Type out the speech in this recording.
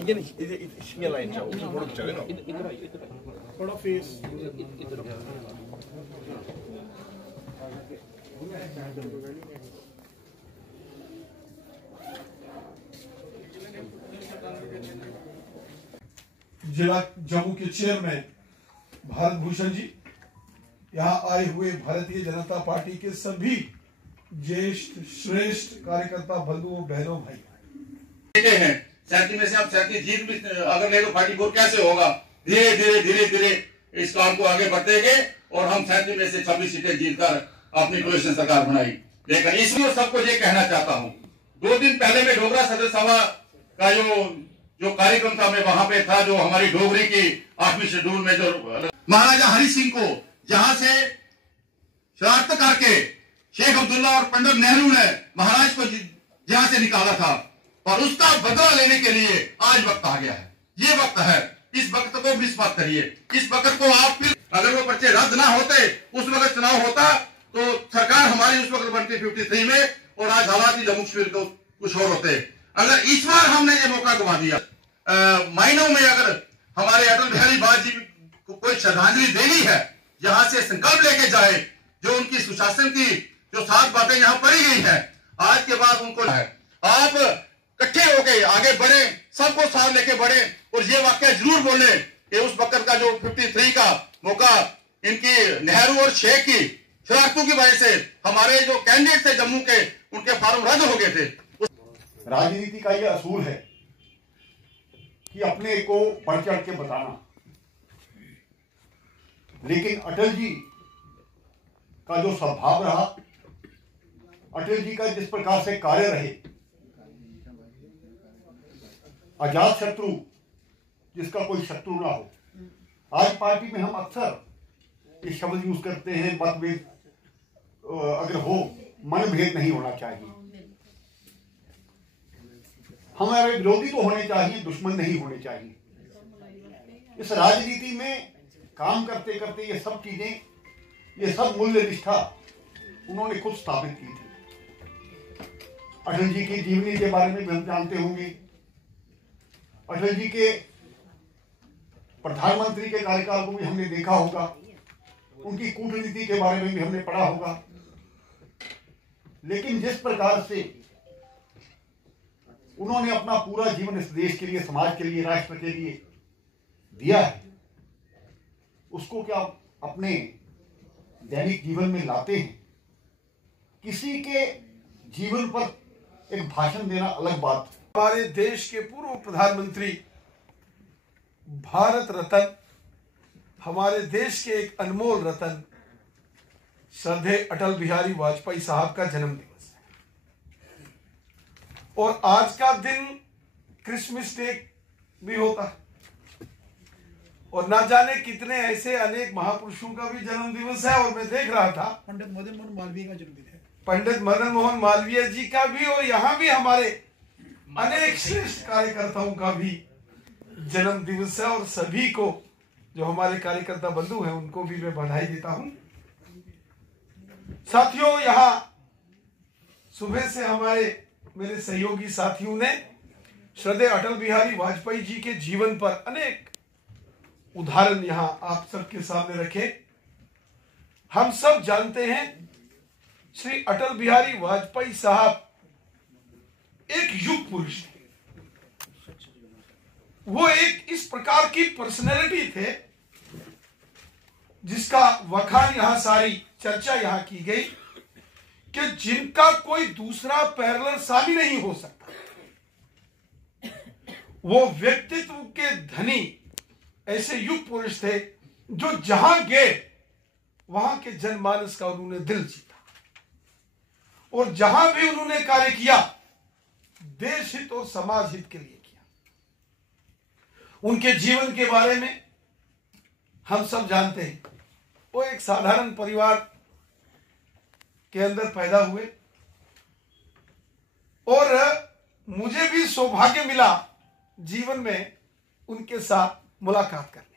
이게 신경 라인이죠. 엄청 고르죠. थोड़ा फेस जिला जम्मू के चेयरमैन भारत भूषण जी, यहाँ आए हुए भारतीय जनता पार्टी के सभी ज्येष्ठ श्रेष्ठ कार्यकर्ता बंधुओं बहनों भाई हैं 37 में से आप 37 जीत भी अगर ले तो 44 कैसे होगा। धीरे धीरे धीरे धीरे इस काम को आगे बढ़तेंगे और हम 37 में से 26 सीटें जीतकर अपनी कोalition सरकार बनाई। लेकिन इसमें सबको ये कहना चाहता हूँ, 2 दिन पहले मैं डोगरा सदस्य सभा का जो कार्यक्रम था, मैं वहां पे था, जो हमारी डोगरी की 8वीं शेड्यूल में जो महाराजा हरि सिंह को जहां से शरारत करके शेख अब्दुल्ला और पंडित नेहरू ने महाराज को जहां से निकाला था, और उसका बदला लेने के लिए आज वक्त आ गया है। ये वक्त है, इस वक्त को मिस मत करिए। इस वक्त को आप फिर अगर वो पर्चे रद्द ना होते, उस वक्त चुनाव होता तो सरकार हमारी उस वक्त बनती 53 में, और आज हालात ही जम्मू कश्मीर को कुछ और होते। अगर इस बार हमने ये मौका गवा दिया, महीनों में अगर हमारे अटल बिहारी वाजपेयी को कोई श्रद्धांजलि देनी है, जहां से संकल्प लेके जाए, जो उनकी सुशासन की जो 7 बातें यहाँ पढ़ी गई है, आज के बाद उनको है आप इकट्ठे होके आगे बढ़े, सबको साथ लेके बढ़े, और ये वाक्य जरूर बोले कि उस वक्त का जो 53 का मौका इनकी नेहरू और शेख की शरारतों की वजह से हमारे जो कैंडिडेट थे जम्मू के, उनके फार्म रद्द हो गए थे। राजनीति का यह असूल है कि अपने को बढ़ चढ़ के बताना, लेकिन अटल जी का जो स्वभाव रहा, अटल जी का जिस प्रकार से कार्य रहे, अजात शत्रु जिसका कोई शत्रु ना हो। आज पार्टी में हम अक्सर ये शब्द यूज करते हैं, मतभेद अगर हो, मनभेद नहीं होना चाहिए। हमारे विरोधी तो होने चाहिए, दुश्मन नहीं होने चाहिए। इस राजनीति में काम करते करते ये सब चीजें, ये सब मूल्य निष्ठा उन्होंने खुद स्थापित की थी। अटल जी की जीवनी के बारे में भी हम जानते होंगे, अटल जी के प्रधानमंत्री के कार्यकाल को भी हमने देखा होगा, उनकी कूटनीति के बारे में भी हमने पढ़ा होगा। लेकिन जिस प्रकार से उन्होंने अपना पूरा जीवन इस देश के लिए, समाज के लिए, राष्ट्र के लिए दिया है, उसको क्या अपने दैनिक जीवन में लाते हैं। किसी के जीवन पर एक भाषण देना अलग बात। हमारे देश के पूर्व प्रधानमंत्री, भारत रत्न, हमारे देश के एक अनमोल रत्न श्रद्धेय अटल बिहारी वाजपेयी साहब का जन्म दिवस है, और आज का दिन क्रिसमस डे भी होता है, और ना जाने कितने ऐसे अनेक महापुरुषों का भी जन्म दिवस है। और मैं देख रहा था पंडित मदन मोहन मालवीय का जन्मदिन है, पंडित मदन मोहन मालवीय जी का भी, और यहाँ भी हमारे अनेक श्रेष्ठ कार्यकर्ताओं का भी जन्म दिवस है। और सभी को, जो हमारे कार्यकर्ता बंधु हैं, उनको भी मैं बधाई देता हूं। साथियों, यहाँ सुबह से हमारे मेरे सहयोगी साथियों ने श्रद्धेय अटल बिहारी वाजपेयी जी के जीवन पर अनेक उदाहरण यहाँ आप सबके सामने रखे। हम सब जानते हैं श्री अटल बिहारी वाजपेयी साहब एक युग पुरुष थे। वो एक इस प्रकार की पर्सनैलिटी थे जिसका वखान यहां सारी चर्चा यहां की गई कि जिनका कोई दूसरा पैरेलल सामी नहीं हो सकता। वो व्यक्तित्व के धनी ऐसे युग पुरुष थे जो जहां गए वहां के जनमानस का उन्होंने दिल जीता, और जहां भी उन्होंने कार्य किया देश हित और समाज हित के लिए किया। उनके जीवन के बारे में हम सब जानते हैं। वो एक साधारण परिवार के अंदर पैदा हुए, और मुझे भी सौभाग्य मिला जीवन में उनके साथ मुलाकात करने।